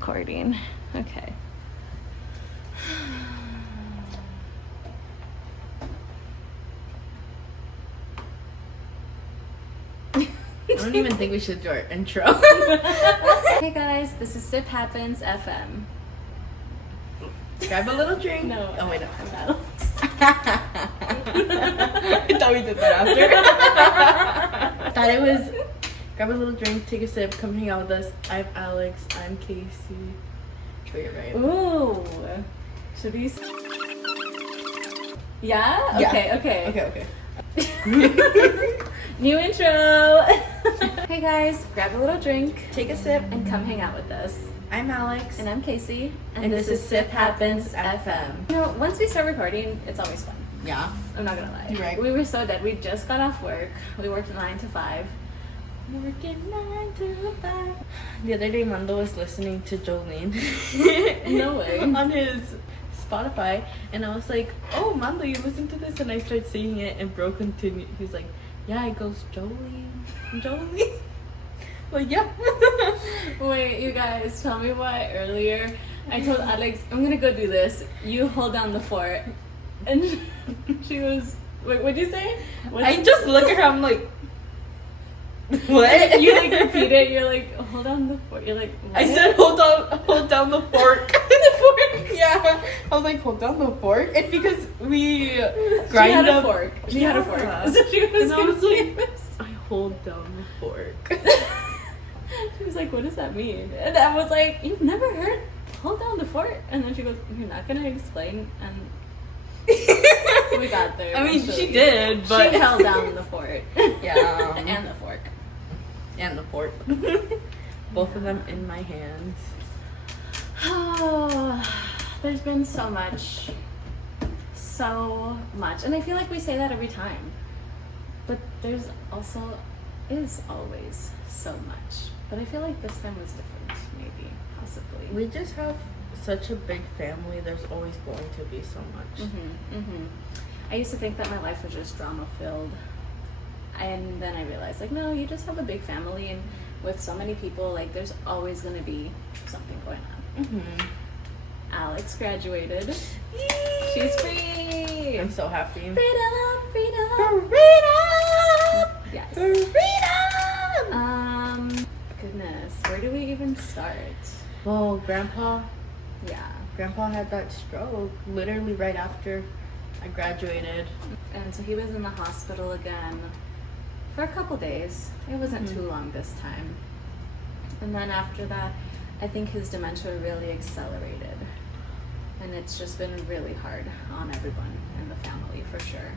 recording. Okay. I don't even think we should do our intro. Hey guys, this is Sip Happens FM. Grab a little drink. No. Oh wait, no. I'm Alex. I thought we did that after. Thought it was grab a little drink, take a sip, come hang out with us. I'm Alex. I'm Casey. Oh, you're right. Ooh. Should we? Yeah? Yeah. Okay. New intro. Hey guys, grab a little drink, Take a sip. and come hang out with us. I'm Alex. And I'm Casey, And this is Sip Happens FM. You know, once we start recording, it's always fun. Yeah. I'm not gonna lie. You're right. We were so dead. We just got off work. We worked 9 to 5. Working 9 to 5. The other day, Mando was listening to Jolene. No way. On his Spotify, and I was like, "Oh, Mando, you listen to this?" And I started singing it, and Bro continued. He's like, "Yeah, it goes Jolene." Like, yeah. Wait, you guys, tell me why earlier I told Alex, I'm gonna go do this. You hold down the fort. And she was, wait, what'd you say? I just look at her, I'm like, what? You like repeat it, you're like, hold down the fort. You're like, what? I said, hold down the fork. The fork? Yeah. I was like, hold down the fork. And because we grind she had up. a fork. She had a fork. Yeah. So she was And I was like, confused. I hold down the fork. She was like, what does that mean? And I was like, you've never heard hold down the fort? And then she goes, you're not gonna explain? And we got there. I mean, eventually. she did, but she held down the fort. Yeah. And the fork. And the fork. Both of them in my hands. Oh, there's been so much. So much. And I feel like we say that every time. But there's also is always so much. But I feel like this time was different, maybe, possibly. We just have such a big family. There's always going to be so much. I used to think that my life was just drama filled. And then I realized, like, no, you just have a big family, and with so many people, like, there's always going to be something going on. Alex graduated. Yay! She's free. I'm so happy. Freedom. Freedom! Yes. Freedom! Goodness, where do we even start? Well, Grandpa Yeah. had that stroke literally right after I graduated. And so he was in the hospital again for a couple days. It wasn't too long this time. And then after that, I think his dementia really accelerated. And it's just been really hard on everyone in the family, for sure.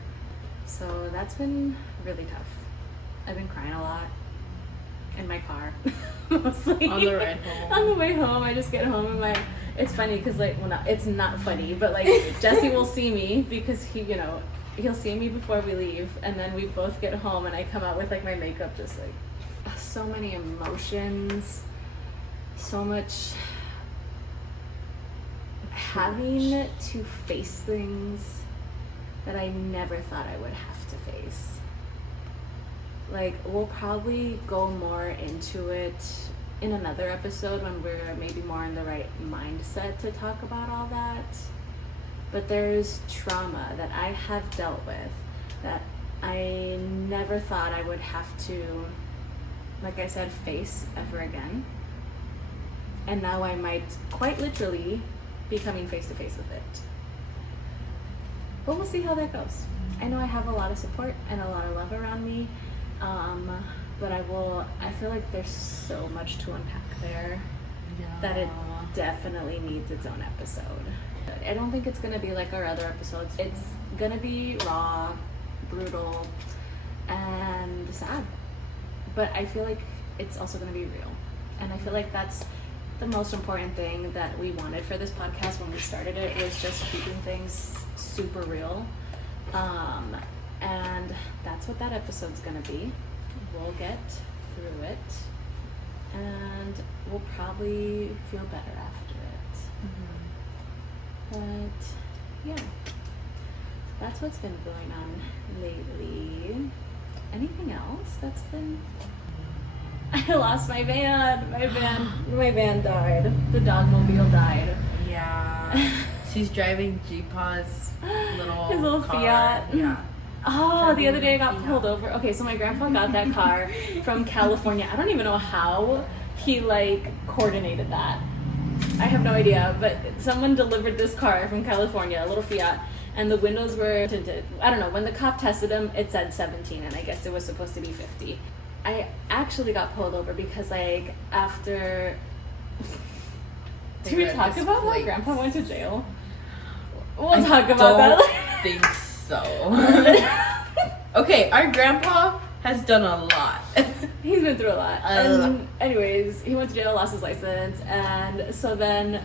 So that's been really tough. I've been crying a lot in my car, mostly. On the ride home. On the way home, I just get home and it's funny because, like, well, it's not funny, but, like, Jesse will see me because he'll see me before we leave, and then we both get home and I come out with, like, my makeup just, like, so many emotions, so much having to face things that I never thought I would have to face. Like, we'll probably go more into it in another episode when we're maybe more in the right mindset to talk about all that. But there's trauma that I have dealt with that I never thought I would have to, like I said, face ever again. And now I might quite literally be coming face to face with it. But we'll see how that goes. I know I have a lot of support and a lot of love around me. But I feel like there's so much to unpack there that it definitely needs its own episode. I don't think it's gonna be like our other episodes. It's gonna be raw, brutal, and sad. But I feel like it's also gonna be real. And I feel like that's the most important thing that we wanted for this podcast when we started it, was just keeping things super real. And that's what that episode's gonna be. We'll get through it, and we'll probably feel better after it. But yeah, that's what's been going on lately. Anything else that's been I lost my van. My van died. The dogmobile died. Yeah. She's driving G-Pa's his little car. Fiat. Yeah. Oh, the other day I got pulled over. Okay, so my grandpa got that car from California. I don't even know how he like coordinated that. I have no idea, but someone delivered this car from California, a little Fiat, and the windows were tinted. I don't know, when the cop tested them, it said 17, and I guess it was supposed to be 50. I actually got pulled over because like after... Did we talk about why grandpa went to jail? We'll talk about that later. I think so. Okay, our grandpa has done a lot. He's been through a lot. And anyways, he went to jail, lost his license, and so then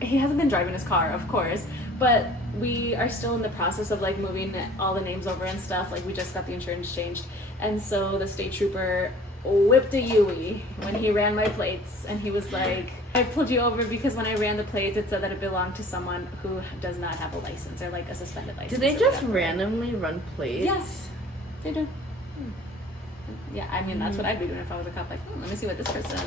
he hasn't been driving his car, of course, but we are still in the process of like moving all the names over and stuff. Like we just got the insurance changed, and so the state trooper whipped a Yui when he ran my plates, and he was like, I pulled you over because when I ran the plates it said that it belonged to someone who does not have a license or like a suspended license. Do they just randomly run plates? Yes, they do. Yeah, I mean that's what I'd be doing if I was a cop. Like, let me see what this person.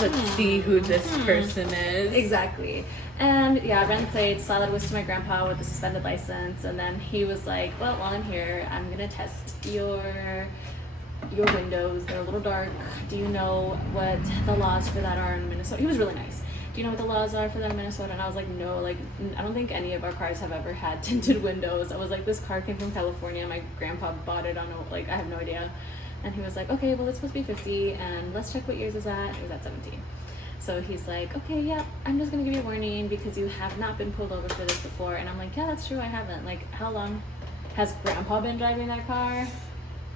Let's see who this person is. Exactly. And yeah, I ran the plates, saw that it was to my grandpa with the suspended license, and then he was like, well, while I'm here, I'm gonna test your windows. They're a little dark. Do you know what the laws for that are in Minnesota? He was really nice. Do you know what the laws are for that in Minnesota? And I was like, no, like, I don't think any of our cars have ever had tinted windows. I was like, this car came from California. My grandpa bought it on a, like, I have no idea. And he was like, okay, well, it's supposed to be 50, and let's check what yours is at. It was at 17. So he's like, okay, yeah, I'm just going to give you a warning because you have not been pulled over for this before. And I'm like, yeah, that's true, I haven't. Like, how long has grandpa been driving that car?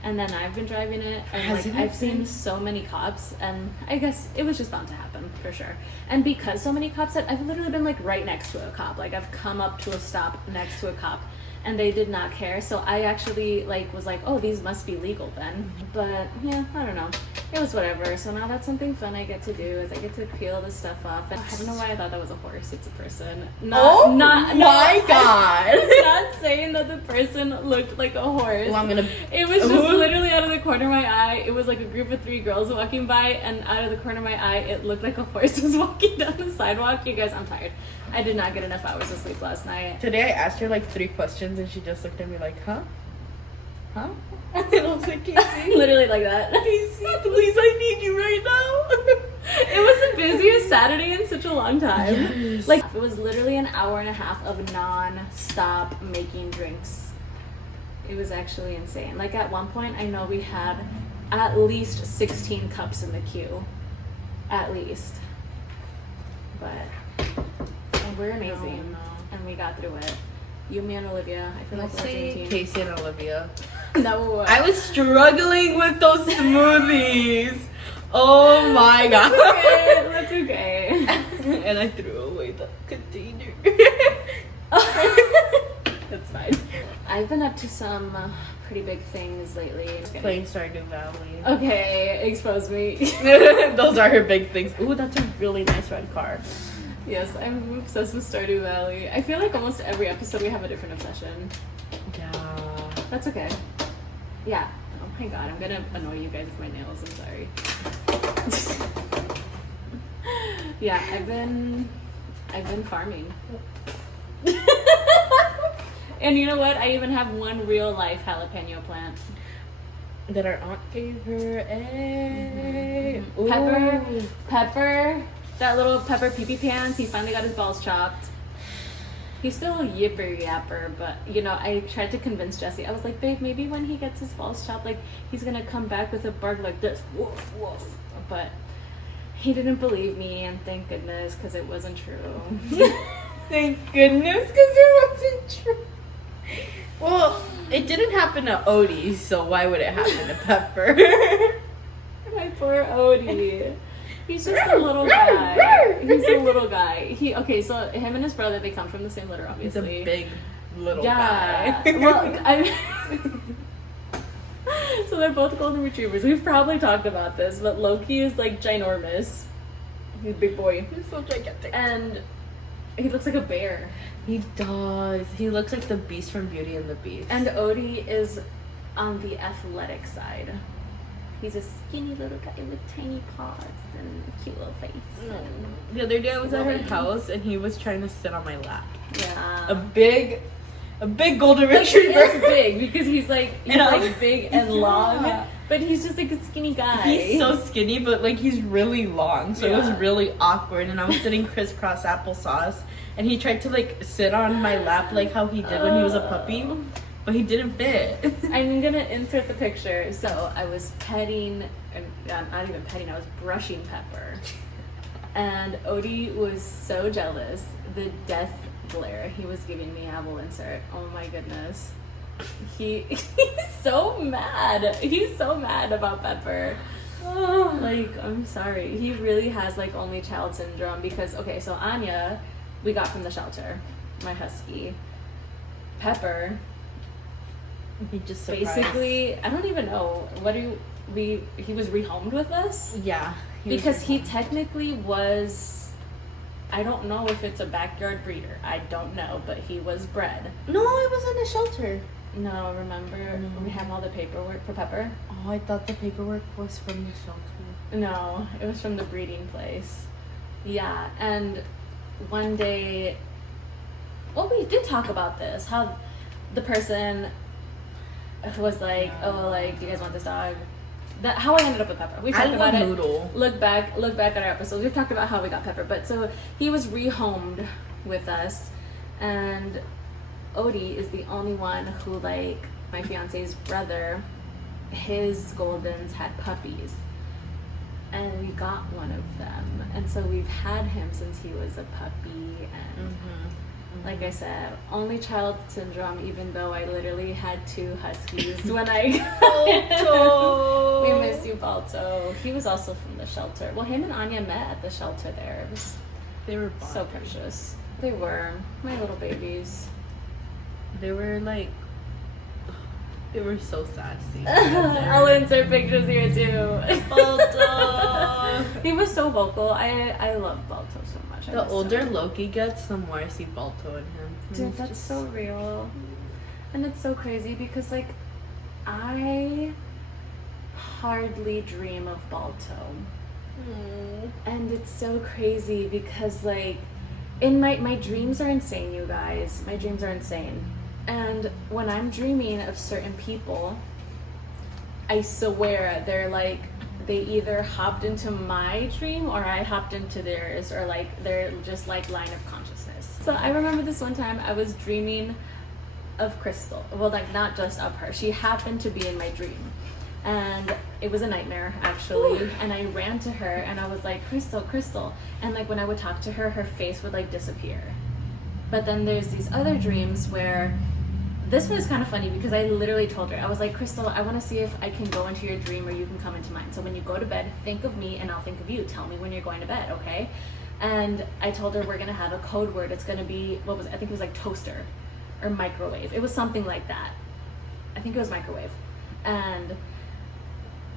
And then I've been driving it, and like I've seen so many cops, and I guess it was just bound to happen for sure. And because so many cops, I've literally been like right next to a cop. Like I've come up to a stop next to a cop, and they did not care. So I actually like was like, oh, these must be legal then. But yeah, I don't know. It was whatever. So now that's something fun I get to do is I get to peel this stuff off. And I don't know why I thought that was a horse. It's a person. Not my God. I'm not saying that the person looked like a horse. Well, I'm gonna. It was just literally out of the corner of my eye. It was like a group of 3 girls walking by, and out of the corner of my eye, it looked like a horse was walking down the sidewalk. You guys, I'm tired. I did not get enough hours of sleep last night. Today I asked her like 3 questions, and she just looked at me like, huh? Huh? And I was like, Casey, literally like that. Casey, please, I need you right now. It was the busiest Saturday in such a long time. Yes. Like, it was literally an hour and a half of non-stop making drinks. It was actually insane. Like, at one point, I know we had at least 16 cups in the queue. At least. But we're amazing. No. And we got through it. You, me, and Olivia. I feel Let's like we're a say dream team. Casey and Olivia. No. I was struggling with those smoothies. Oh my God. That's okay. And I threw away the container. That's fine. I've been up to some pretty big things lately. Playing Stardew Valley. Okay, expose me. Those are her big things. Ooh, that's a really nice red car. Yes, I'm obsessed with Stardew Valley. I feel like almost every episode we have a different obsession. Yeah. That's okay. Yeah. Oh my god, I'm gonna annoy you guys with my nails. I'm sorry. Yeah, I've been farming. And you know what? I even have one real life jalapeno plant. That our aunt gave her. Hey. Pepper. That little Pepper pee-pee pants. He finally got his balls chopped. He's still a yipper, but you know, I tried to convince Jesse. I was like, babe, maybe when he gets his balls chopped, like he's gonna come back with a bark like this, woof woof. But he didn't believe me, and thank goodness, because it wasn't true. Thank goodness, because it wasn't true. Well, it didn't happen to Odie, so why would it happen to Pepper? My poor Odie. He's just a little guy. He's a little guy. So him and his brother, they come from the same litter, obviously. He's a big little guy. Well, so they're both golden retrievers. We've probably talked about this, but Loki is like ginormous. He's a big boy. He's so gigantic. And he looks like a bear. He does. He looks like the Beast from Beauty and the Beast. And Odie is on the athletic side. He's a skinny little guy with tiny paws and a cute little face. The other day I was at her house and he was trying to sit on my lap. Yeah. A big golden Like, he retriever. is big because he's like big and long, but he's just like a skinny guy. He's so skinny, but like he's really long, so it was Yeah. really awkward. And I was sitting crisscross applesauce, and he tried to like sit on my lap like how he did when he was a puppy, but he didn't fit. I'm gonna insert the picture. So I was petting, and not even petting. I was brushing Pepper, and Odie was so jealous. The death glare he was giving me. I will insert. Oh my goodness, he's so mad. He's so mad about Pepper. Like, I'm sorry. He really has like only child syndrome because okay, so Anya, we got from the shelter, my husky. Pepper. He just surprised. Basically, I don't even know he was rehomed with us Yeah. because he technically was, I don't know if it's a backyard breeder, I don't know, but he was bred. No, it was in a shelter. No, remember we have all the paperwork for Pepper? Oh, I thought the paperwork was from the shelter. No, it was from the breeding place. Yeah, and one day, well, we did talk about this, how the person was like, oh, like, do you guys want this dog? That how I ended up with Pepper. We talked about it. Noodle. Look back at our episodes. We've talked about how we got Pepper. But so he was rehomed with us, and Odie is the only one who, like, my fiance's brother, his Goldens had puppies, and we got one of them, and so we've had him since he was a puppy. And like I said, only child syndrome, even though I literally had 2 huskies when I Balto. We miss you, Balto. He was also from the shelter. Well, him and Anya met at the shelter there. It was They were so bonded. precious. They were my little babies. They were like, they were so sassy. I'll insert pictures here too. Balto. He was so vocal. I love Balto so much. I The miss older him. Loki gets, the more I see Balto in him. And Dude, it's that's just- so real. And it's so crazy because, like, I hardly dream of Balto. And it's so crazy because, like, in my dreams are insane, you guys. My dreams are insane. And when I'm dreaming of certain people, I swear they're like, they either hopped into my dream or I hopped into theirs, or like they're just like line of consciousness. So I remember this one time I was dreaming of Crystal. Well, like, not just of her. She happened to be in my dream. And it was a nightmare, actually. Ooh. And I ran to her and I was like, Crystal, Crystal. And like when I would talk to her, her face would like disappear. But then there's these other dreams where, this one is kind of funny because I literally told her, I was like, Crystal, I want to see if I can go into your dream or you can come into mine. So when you go to bed, think of me and I'll think of you. Tell me when you're going to bed, okay? And I told her we're going to have a code word. It's going to be, I think it was like toaster or microwave. It was something like that. I think it was microwave. And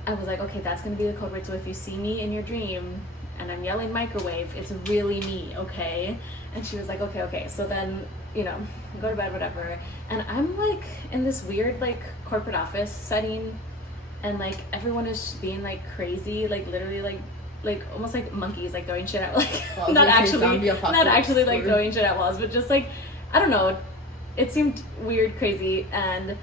I was like, okay, that's going to be the code word. So if you see me in your dream and I'm yelling microwave, it's really me, okay? And she was like, okay. So then, you know, go to bed, whatever. And I'm like in this weird like corporate office setting, and like everyone is being like crazy, like literally like almost like monkeys, like throwing shit at like Well, not actually like or... throwing shit at walls, but just like, I don't know, it seemed weird, crazy. And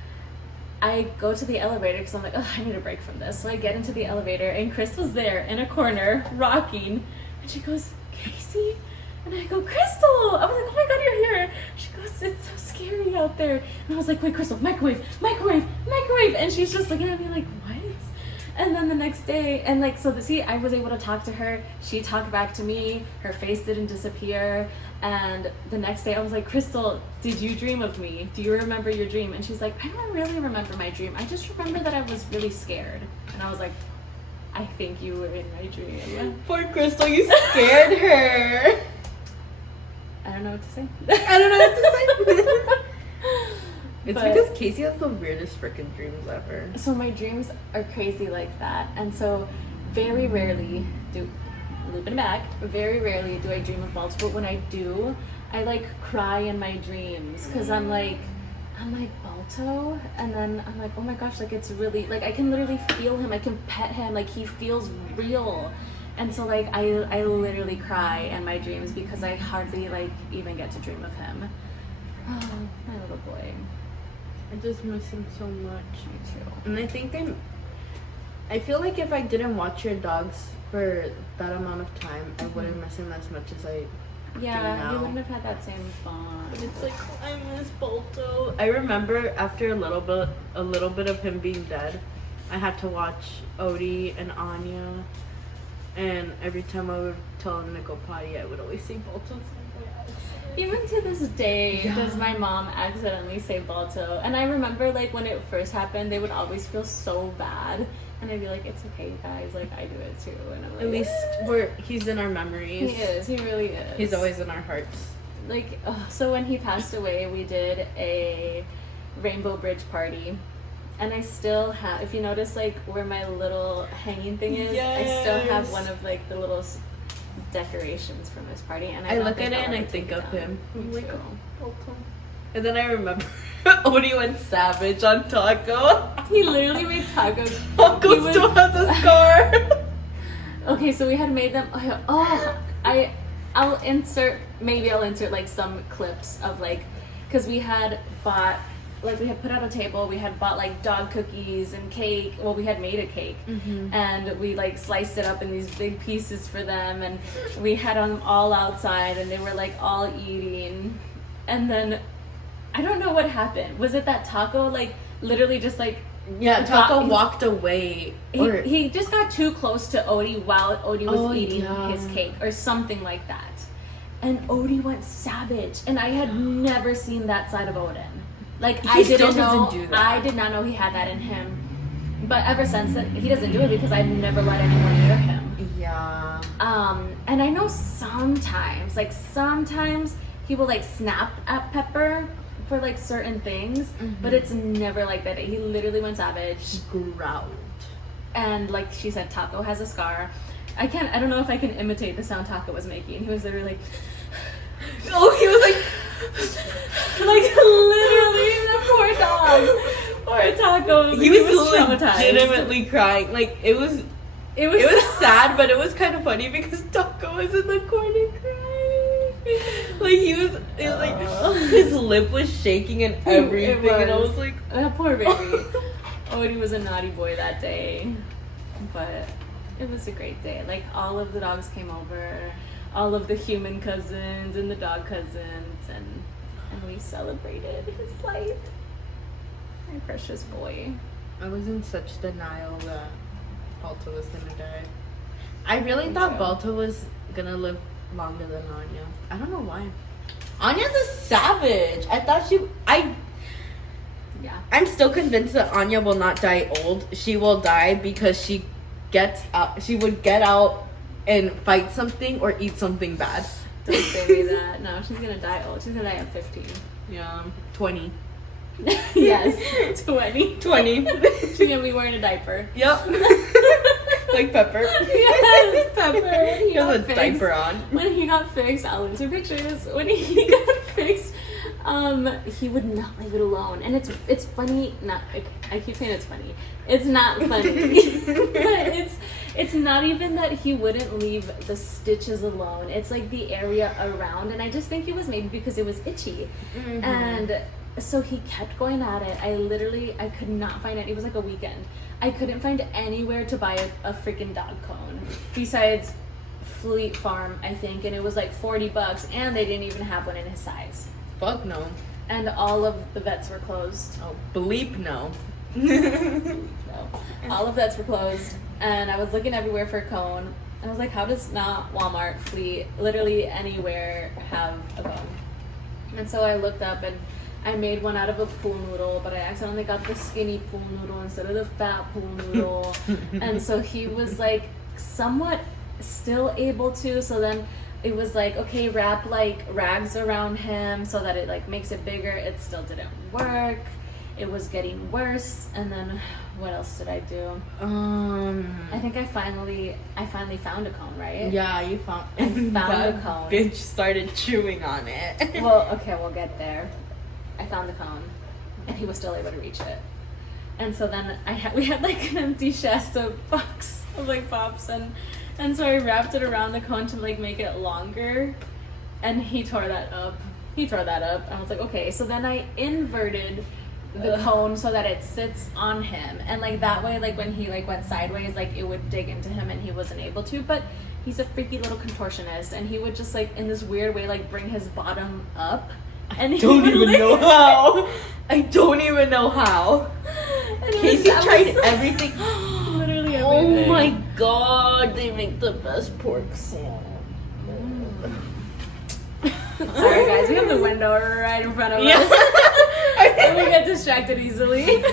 I go to the elevator because I'm like, oh, I need a break from this. So I get into the elevator and Crystal's there in a corner rocking, and she goes, Casey? And I go, Crystal! I was like, oh my god, you're here. She goes, it's so scary out there. And I was like, wait, Crystal, microwave. And she's just looking at me like, what? And then the next day, and like, so I was able to talk to her. She talked back to me. Her face didn't disappear. And the next day I was like, Crystal, did you dream of me? Do you remember your dream? And she's like, I don't really remember my dream. I just remember that I was really scared. And I was like, I think you were in my dream. Poor Crystal, you scared her. I don't know what to say. It's because Casey has the weirdest freaking dreams ever. So my dreams are crazy like that. And so very rarely looping back, very rarely do I dream of Balto. But when I do, I like cry in my dreams because I'm like, I'm like, Balto? And then I'm like, oh my gosh, like it's really, like I can literally feel him. I can pet him. Like he feels real. And so like I literally cry in my dreams because I hardly like even get to dream of him. Oh, my little boy. I just miss him so much. Me too. And I feel like if I didn't watch your dogs for that amount of time, I wouldn't miss him as much as I do now. You wouldn't have had that same bond. But it's like, I miss Balto. I remember after a little bit of him being dead, I had to watch Odie and Anya, and every time I would tell him to go potty, I would always say Balto. Even to this day, does my mom accidentally say Balto? And I remember, like, when it first happened, they would always feel so bad. And I'd be like, it's okay, guys. Like, I do it too. And I'm like, at least he's in our memories. He is. He really is. He's always in our hearts. Like, so when he passed away, we did a Rainbow Bridge party. And I still have, if you notice, like, where my little hanging thing is, I still have one of, like, the little decorations from his party, and I look at it and I think of him. Me too. And then I remember Odie went savage on Taco. He literally made tacos. Taco still has a scar. Okay, so we had made them. I'll insert like some clips of like, because we had bought. Like we had put out a table, we had bought like dog cookies and cake. Well, we had made a cake, and we like sliced it up in these big pieces for them, and we had them all outside, and they were like all eating. And then I don't know what happened. Was it that Taco like literally just like Taco walked away? He just got too close to Odie while Odie was eating his cake or something like that, and Odie went savage. And I had never seen that side of Odin. Like I didn't know. I did not know he had that in him. But ever since then, he doesn't do it because I've never let anyone near him. Yeah. And I know sometimes he will like snap at Pepper for like certain things, but it's never like that. He literally went savage. He growled. And like she said, Taco has a scar. I don't know if I can imitate the sound Taco was making. He was literally like, he was like, like literally the poor dog. Poor Taco. He was traumatized. Legitimately crying. Like it was sad, but it was kind of funny because Taco was in the corner crying. Like it was like his lip was shaking and everything, and I was like, poor baby. Odie was a naughty boy that day, but it was a great day. Like all of the dogs came over, all of the human cousins and the dog cousins, and we celebrated his life. My precious boy. I was in such denial that Balto was gonna die. I really thought Balto was gonna live longer than Anya. I don't know why. Anya's a savage. I thought I'm still convinced that Anya will not die old. She will die because she would get out and fight something or eat something bad. Don't say me that. No, she's gonna die old. She's gonna die at 15. Yeah, 20. Yes, 20. 20. She's gonna be wearing a diaper. Yep. Like Pepper. Yes, Pepper. He has a diaper on. When he got fixed, I'll insert pictures. When he got fixed, he would not leave it alone. And it's funny. I keep saying it's funny. It's not funny. But it's not even that he wouldn't leave the stitches alone. It's like the area around. And I just think it was maybe because it was itchy. And so he kept going at it. I could not find it. It was like a weekend. I couldn't find anywhere to buy a freaking dog cone besides Fleet Farm, I think, and it was like $40, and they didn't even have one in his size. Fuck no. And all of the vets were closed. Oh, bleep no. No. All of vets were closed, and I was looking everywhere for a cone. I was like, how does not Walmart, Fleet, literally anywhere have a cone? And so I looked up, and I made one out of a pool noodle, but I accidentally got the skinny pool noodle instead of the fat pool noodle. And so he was like somewhat still able to. So then it was like, okay, wrap like rags around him so that it like makes it bigger. It still didn't work. It was getting worse. And then what else did I do? I think I finally found a cone, right? Yeah, you found. I found a cone. Bitch started chewing on it. Well, okay, we'll get there. I found the cone. and he was still able to reach it. And so then we had like an empty Shasta box of like pops, and so I wrapped it around the cone to like make it longer, and he tore that up. I was like, okay. So then I inverted the cone so that it sits on him, and like that way, like when he like went sideways, like it would dig into him and he wasn't able to. But he's a freaky little contortionist, and he would just like in this weird way like bring his bottom up, and I don't even know how. I don't even know how. Casey tried everything. Literally everything. Oh my god, they make the best pork sandwich. Sorry guys, we have the window right in front of us. And we get distracted easily.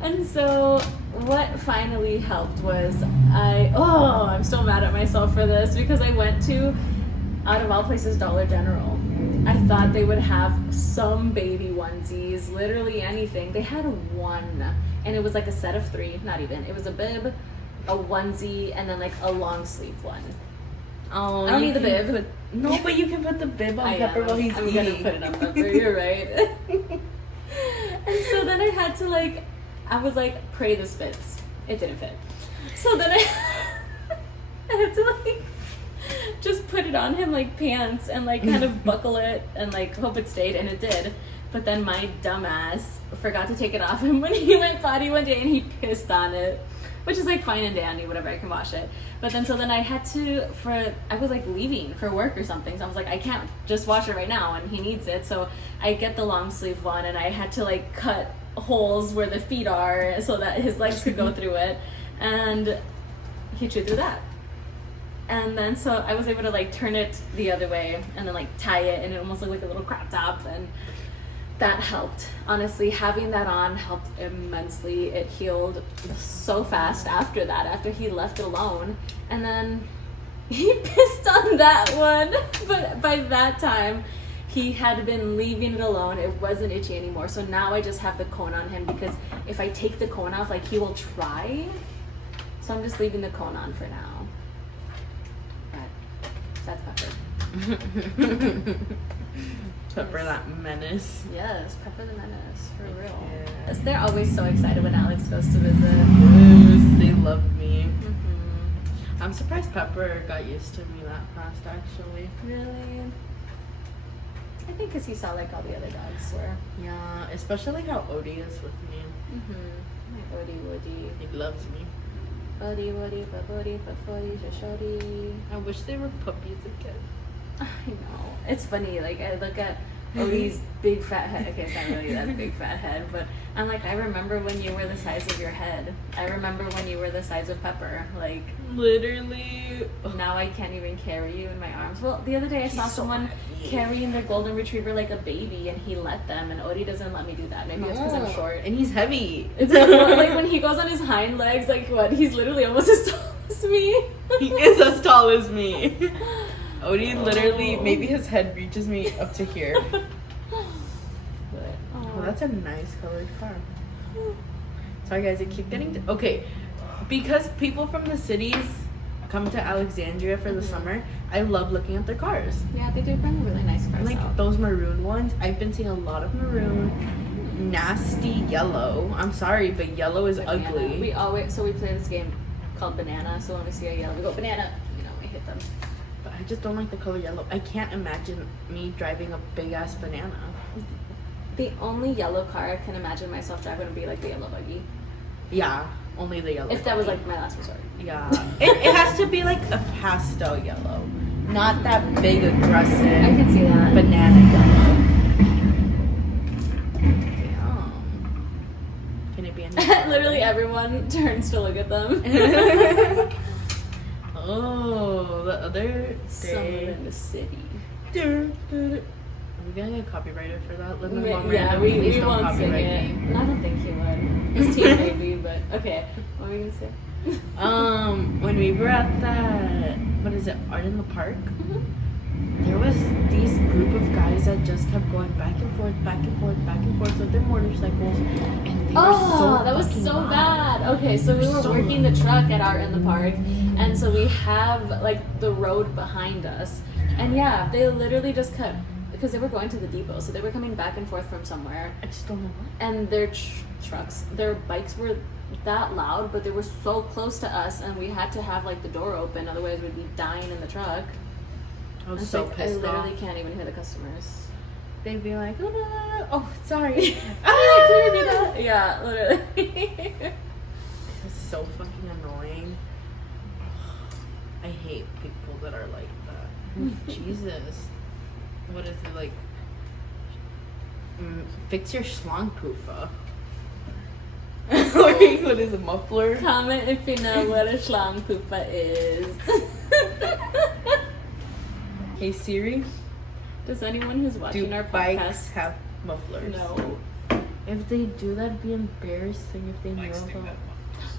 And so what finally helped was I'm still mad at myself for this, because I went to, out of all places, Dollar General. I thought they would have some baby onesies, literally anything. They had one, and it was like a set of 3, not even. It was a bib, a onesie, and then like a long sleeve one. Oh, I don't need the bib. No, but you can put the bib on Pepper while he's I'm eating. gonna put it on Pepper, you're right. And so then I had to like, I was like, pray this fits. It didn't fit. So then I had to like just put it on him like pants and like kind of buckle it and like hope it stayed, and it did. But then my dumbass forgot to take it off him when he went potty one day, and he pissed on it, which is like fine and dandy, whatever, I can wash it. But then so then I had to, I was like leaving for work or something, so I was like, I can't just wash it right now, and he needs it. So I get the long sleeve one, and I had to like cut holes where the feet are so that his legs could go through it, and he chewed through that. And then so I was able to like turn it the other way and then like tie it, and it almost looked like a little crop top, and that helped. Honestly, having that on helped immensely. It healed so fast after that, after he left it alone. And then he pissed on that one, but by that time he had been leaving it alone. It wasn't itchy anymore. So now I just have the cone on him, because if I take the cone off, like he will try. So I'm just leaving the cone on for now. That's Pepper. Pepper, that menace. Yes, Pepper the Menace, for real. Yes. They're always so excited when Alex goes to visit. Yes, they love me. Mm-hmm. I'm surprised Pepper got used to me that fast, actually. Really? I think because he saw like all the other dogs were. Yeah, especially how Odie is with me. Mm-hmm. My Odie Woody. He loves me. Odie Woody, Babody, Bafody, Shashody. I wish they were puppies again. I know. It's funny, like I look at Odie's big fat head. Okay, it's not really that big fat head, but I'm like, I remember when you were the size of your head. I remember when you were the size of Pepper. Like, literally. now I can't even carry you in my arms. Well, the other day I saw someone carrying their golden retriever like a baby, and he let them, and Odie doesn't let me do that. Maybe it's because I'm short. And he's heavy. It's like when he goes on his hind legs, like what? He's literally almost as tall as me. He is as tall as me. Odie literally, maybe his head reaches me up to here. Oh, that's a nice colored car. Sorry guys, I keep getting okay, because people from the cities come to Alexandria for the summer. I love looking at their cars. Yeah, they do bring really nice cars Like out. those maroon ones. I've been seeing a lot of maroon, nasty yellow. I'm sorry, but yellow is Banana. ugly. We play this game called Banana. So when we see a yellow, we go banana. You know, we hit them. But I just don't like the color yellow. I can't imagine me driving a big ass banana. The only yellow car I can imagine myself driving would be like the yellow buggy. Yeah, only the yellow. If that was like my last resort. Yeah, it has to be like a pastel yellow, not that big aggressive. I can see that. Banana yellow. Damn. Can it be any? Literally everyone turns to look at them. Oh, the other Somewhere day. in the city. Are we getting a copyrighted for that? Let me Yeah, we please don't won't sing copyright it. me. I don't think he would. He's teen baby, but okay. What were we gonna say? When we were at that, what is it, Art in the Park? There was these group of guys that just kept going back and forth, back and forth, back and forth with their motorcycles, and they were so that was fucking so loud. bad. Okay, so we were So working the truck at Art in the Park, and so we have like the road behind us, and yeah, they literally just kept because they were going to the depot, so they were coming back and forth from somewhere. I just don't know what. And their trucks, their bikes were that loud, but they were so close to us, and we had to have like the door open, otherwise we'd be dying in the truck. I was so like, pissed off. I literally can't even hear the customers. They'd be like, oh, no, oh sorry. Can you do that? Yeah, literally. It's so fucking annoying. I hate people that are like that. Jesus. What is it like? Fix your Schlangpuffer. What is a muffler? Comment if you know what a Schlangpuffer is. Hey Siri, Does anyone who's watching do our bikes podcast have mufflers? No. If they do, that'd be embarrassing if they knew Bikes do about. have mufflers.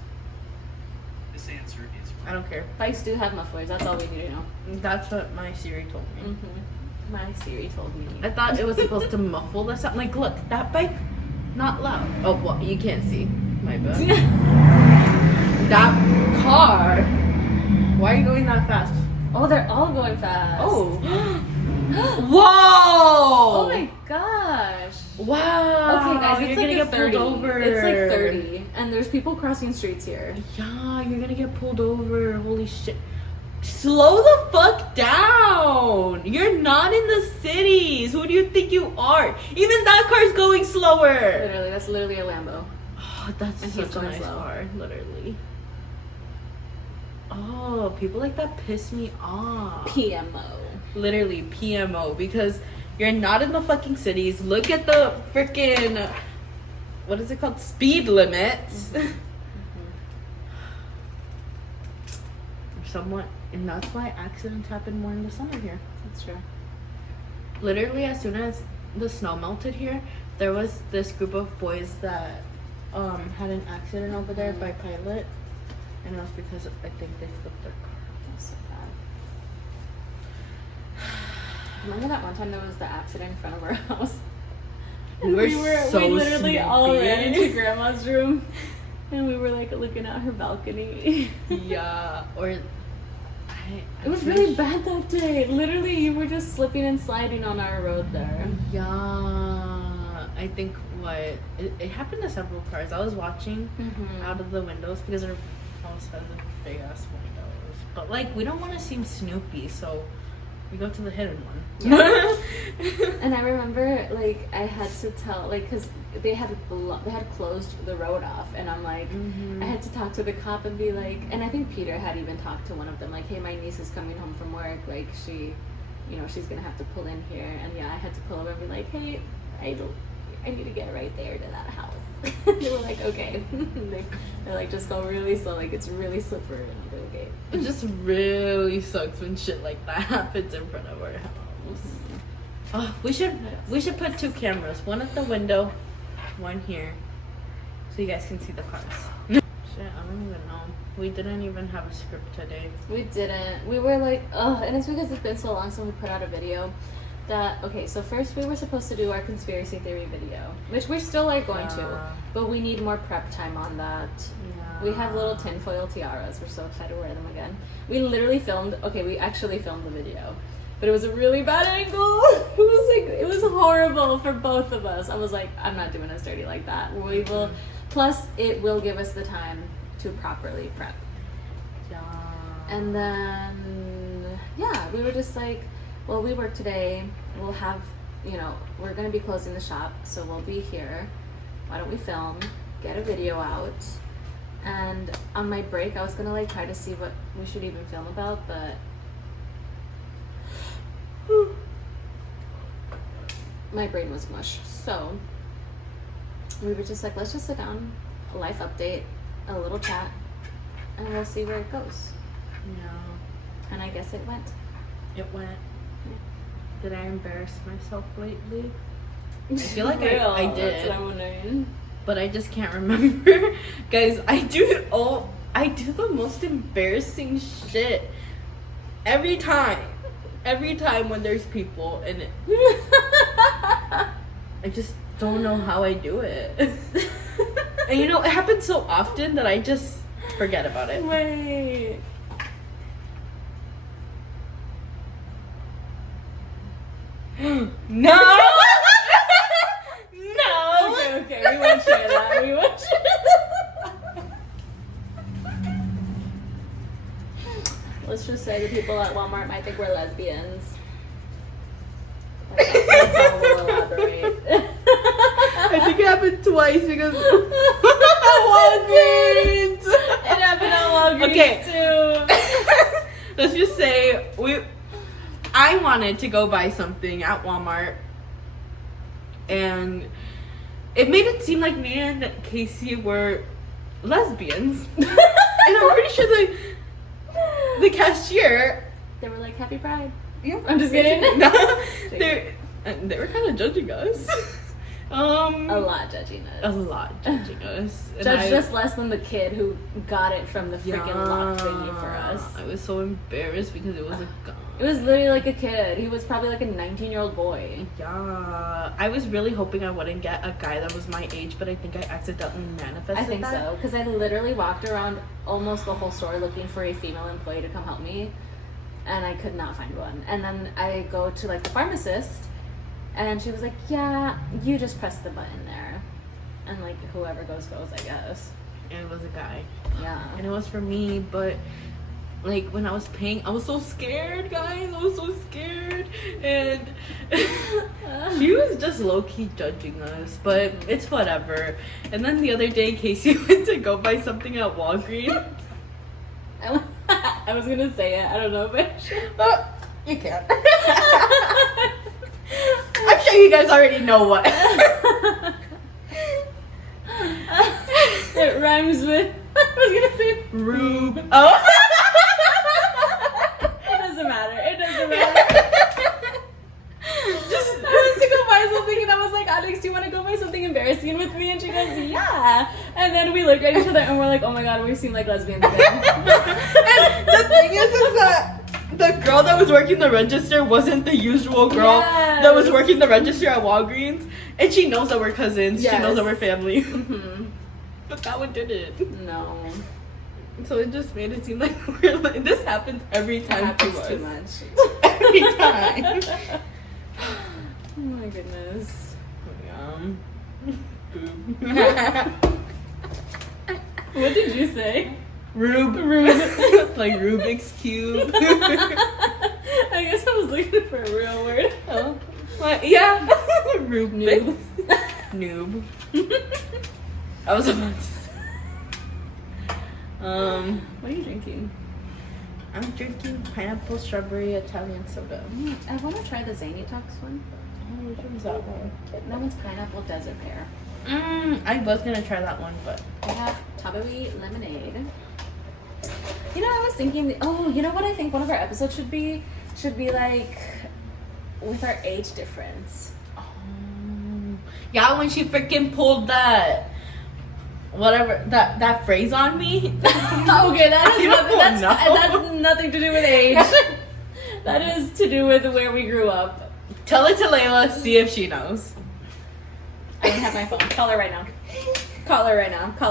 This answer is I don't care. Bikes do have mufflers. That's all we need to know. That's what my Siri told me. Mm-hmm. My Siri told me. I thought it was supposed to muffle the sound. Like, look, that bike, not loud. Oh, well, you can't see. My bad. That car. Why are you going that fast? Oh, they're all going fast. Oh. Whoa! Oh my gosh. Wow. Okay, guys, it's you're like gonna get 30. pulled over. It's like 30, and there's people crossing streets here. Yeah, you're gonna get pulled over. Holy shit. Slow the fuck down. You're not in the cities. Who do you think you are? Even that car's going slower. Literally, that's literally a Lambo. Oh, that's And he's such a going nice slow. car, literally. Oh, people like that piss me off. PMO. Literally PMO, because you're not in the fucking cities. Look at the freaking, what is it called? Speed limits. Somewhat, and that's why accidents happen more in the summer here. That's true. Literally, as soon as the snow melted here, there was this group of boys that had an accident over there by Pilot, and it was because I think they flipped their car. That's so bad. Remember that one time there was the accident in front of our house? We were so we literally all snoopy. ran into grandma's room, and we were like looking at her balcony. Yeah, or It was really bad that day. Literally, you were just slipping and sliding on our road there. Yeah, I think it happened to several cars. I was watching out of the windows because our house has a big ass windows, but like we don't want to seem snoopy, so we go to the hidden one. Yeah. And I remember, like, I had to tell, like, because they had closed the road off, and I'm like, I had to talk to the cop and be like, and I think Peter had even talked to one of them, like, hey, my niece is coming home from work, like, she, you know, she's gonna have to pull in here, and yeah, I had to pull over and be like, hey, I need to get right there to that house. They were like, okay. They're like, just go really slow, like, it's really slippery, and I'm like, okay. It just really sucks when shit like that happens in front of our house. Oh, we should put 2 cameras, one at the window, one here, so you guys can see the cars. Shit, I don't even know. We didn't even have a script today. We didn't. We were like, ugh, and it's because it's been so long since we put out a video. That okay, so first we were supposed to do our conspiracy theory video, which we still are going to, but we need more prep time on that. Yeah. We have little tinfoil tiaras. We're so excited to wear them again. We literally we actually filmed the video, but it was a really bad angle. It was horrible for both of us. I was like, I'm not doing us dirty like that. We will, plus it will give us the time to properly prep. Yeah. And then, yeah, we were just like, well, we work today. We'll have, you know, we're going to be closing the shop, so we'll be here. Why don't we film, get a video out? And on my break, I was going to, like, try to see what we should even film about, but my brain was mush. So we were just like, let's just sit down, a life update, a little chat, and we'll see where it goes. Yeah. And I guess it went. It went. Did I embarrass myself lately? I feel like I did. That's what I'm wondering. But I just can't remember. Guys, I do the most embarrassing shit every time. Every time when there's people in it. I just don't know how I do it. And you know, it happens so often that I just forget about it. Wait. No! No! Okay, we won't share that. We won't share that. Let's just say the people at Walmart might think we're lesbians. That's all we'll elaborate. I think it happened twice because Walgreens! It happened at Walgreens too. Let's just say I wanted to go buy something at Walmart, and it made it seem like me and Casey were lesbians. And I'm pretty sure the cashier. They were like, "Happy Pride." Yeah, I'm just kidding. No, they were kind of judging us. A lot judging us. A lot judging us. And Judged us less than the kid who got it from the freaking lock thingy for us. I was so embarrassed because it was a guy. It was literally like a kid. He was probably like a 19-year-old boy. Yeah. I was really hoping I wouldn't get a guy that was my age, but I think I accidentally manifested I think that. so. Because I literally walked around almost the whole store looking for a female employee to come help me. And I could not find one. And then I go to like the pharmacist, and she was like, "Yeah, you just press the button there." And like whoever goes, I guess. And it was a guy. Yeah. And it was for me, but like when I was paying, I was so scared, guys. I was so scared. And she was just low-key judging us, but it's whatever. And then the other day, Casey went to go buy something at Walgreens. I was gonna say it. I don't know, but you can't. I'm sure you guys already know what. It rhymes with. I was gonna say Rube. Oh. It doesn't matter. I went to go buy something, and I was like, "Alex, do you want to go buy something embarrassing with me?" And she goes, "Yeah." And then we looked at each other, and we're like, "Oh my god, we seem like lesbians again." And the thing is that the girl that was working the register wasn't the usual girl that was working the register at Walgreens, and she knows that we're cousins. Yes. She knows that we're family. Mm-hmm. But that one didn't. No. So it just made it seem like we're like, this happens every It time to happens us. too much. Every time. Oh my goodness. What did you say? Rube. Like Rubik's Cube. I guess I was looking for a real word. Oh. What? Yeah. Rubik. Noob. I was about to say. What are you drinking? I'm drinking pineapple strawberry Italian soda. I want to try the Zany Talks one. Oh, which one's that one? That one's pineapple desert pear. I was gonna try that one, but I have Tabawi lemonade. You know, I was thinking, you know what I think one of our episodes should be? Should be like with our age difference. yeah, when she freaking pulled that whatever that phrase on me. Okay, that has nothing to do with age. That is to do with where we grew up. Tell it to Layla, see if she knows. I don't have my phone. Call her right now. Call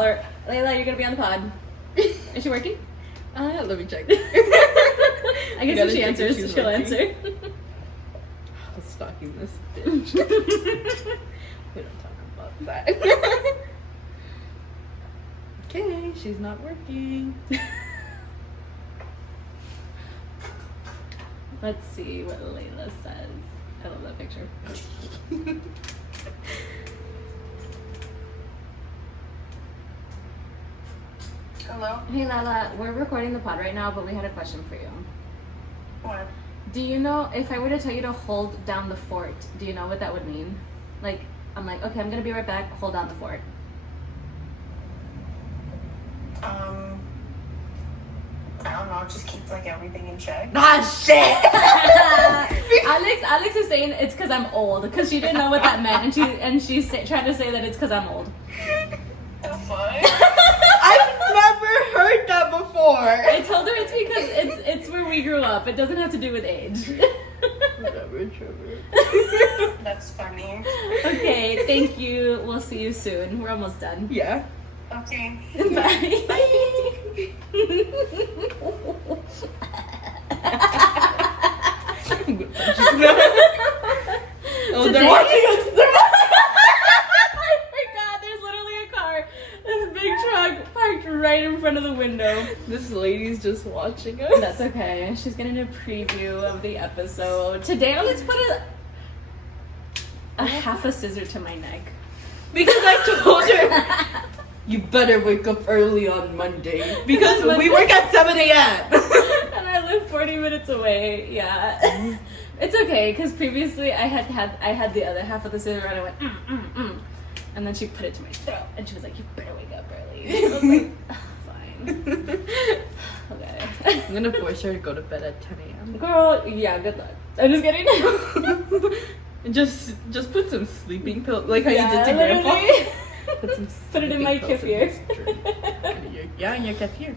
her. Layla, you're gonna be on the pod. Is she working? Let me check. I guess if she answers, she'll answer. I was stalking this bitch. We don't talk about that. Okay, she's not working. Let's see what Layla says. I love that picture. Hello? Hey Lala, we're recording the pod right now, but we had a question for you. What? Do you know, if I were to tell you to hold down the fort, do you know what that would mean? Like, I'm like, okay, I'm gonna be right back, hold down the fort. I don't know, just keep like everything in check. Ah, shit! Alex is saying it's because I'm old, because she didn't know what that meant, and she's trying to say that it's because I'm old. The fuck? I've never heard that before. I told her it's because it's where we grew up. It doesn't have to do with age. Whatever, Trevor. That's funny. Okay, thank you. We'll see you soon. We're almost done. Yeah. Okay. Bye. I'm gonna punch you. This lady's just watching us. That's okay. She's getting a preview of the episode. Today, let's put a half a scissor to my neck. Because I told her, you better wake up early on Monday. Because we work at 7 a.m. And I live 40 minutes away. Yeah. It's okay, because previously I had the other half of the scissor and I went, And then she put it to my throat and she was like, you better wake up early. I was like, fine. Okay. I'm gonna force her to go to bed at 10 a.m. Girl, yeah, good luck. I'm just kidding. Just put some sleeping pills, like how you did to Grandpa. Put it in my kefir. Yeah, in your kefir.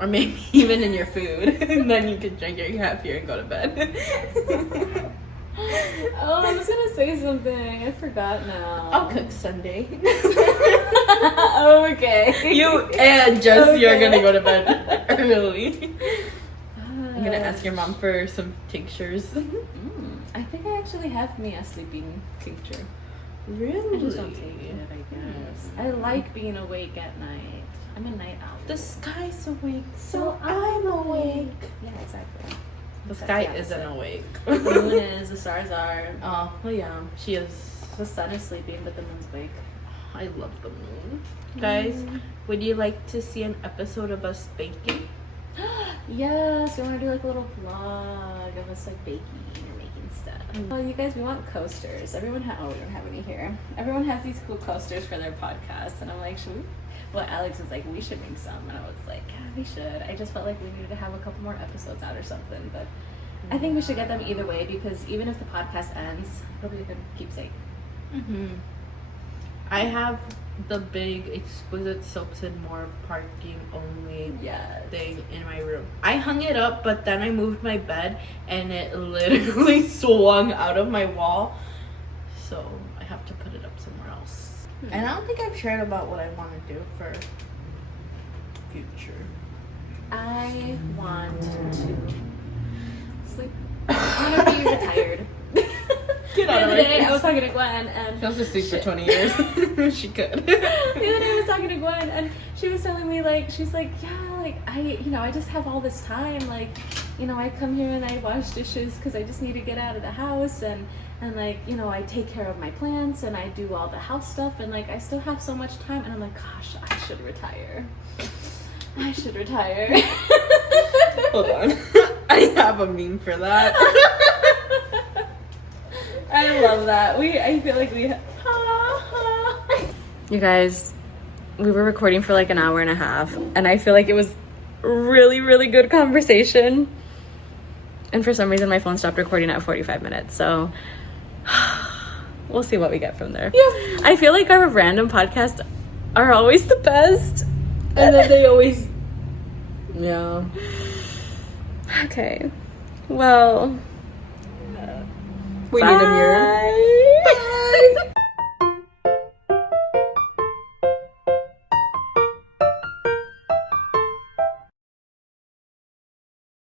Or maybe even in your food. And then you can drink your kefir and go to bed. Oh, I was gonna say something. I forgot now. I'll cook Sunday. Okay. You and Jesse are gonna go to bed early. I'm gonna ask your mom for some tinctures. I think I actually have me a sleeping tincture. Really? I just don't take it, I guess. I like being awake at night. I'm a night owl. The sky's awake, so I'm awake. Yeah, exactly. The sky isn't awake. The moon is, the stars are. Oh, well, yeah, she is. The sun is sleeping, but the moon's awake. I love the moon. Guys, would you like to see an episode of us baking? Yes, we want to do like a little vlog of us like baking or making stuff. Oh, you guys, we want coasters. Everyone we don't have any here. Everyone has these cool coasters for their podcasts, and I'm like, should we? Well, Alex was like, we should make some, and I was like, yeah, we should. I just felt like we needed to have a couple more episodes out or something, but I think we should get them either way, because even if the podcast ends, it'll be a good keepsake. I have the big exquisite soaps and more parking only thing in my room. I hung it up, but then I moved my bed and it literally swung out of my wall, so I have to put it up somewhere else. And I don't think I've shared about what I want to do for future. I want to sleep. I want to be retired. Get out of the my other day, face. I was talking to Gwen, and She wants to sleep for 20 years. She could. The other day I was talking to Gwen, and she was telling me, like, she's like, yeah, like, I just have all this time, like, I come here and I wash dishes because I just need to get out of the house, and like, I take care of my plants, and I do all the house stuff, and like, I still have so much time, and I'm like, gosh, I should retire. I should retire. Hold on. I have a meme for that. I love that. I feel like we. You guys, we were recording for like an hour and a half, and I feel like it was really, really good conversation. And for some reason, my phone stopped recording at 45 minutes. So we'll see what we get from there. Yeah. I feel like our random podcasts are always the best, And then they always. Yeah. Okay. Well. We need a mirror.